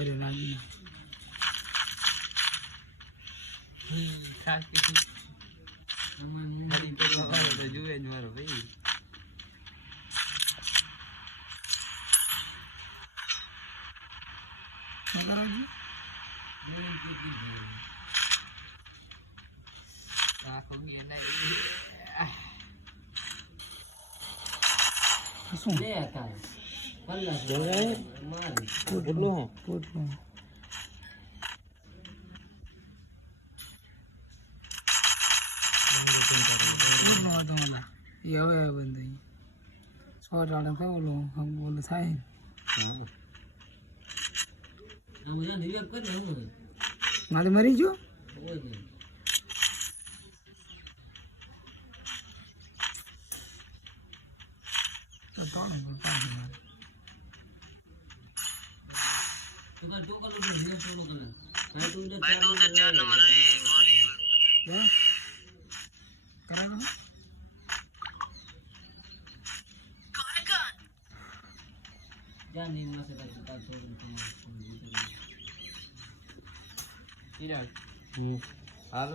બરે લાગી ખાસ કે તો જુએ જ મારો ભાઈ આખો ગયો નહીં શું લે હતા પલ્લા માર કેટલો કેટલો ये हुए बंदे शॉट आड़ा था बोलो हम बोले था ही मुझे नहीं कर रहे हो मारे मरी जो तो कौन है तू कर लो वीडियो फॉलो कर मैं तो उधर 4 नंबर है क्या करा ना जाने में से करता तो इधर हां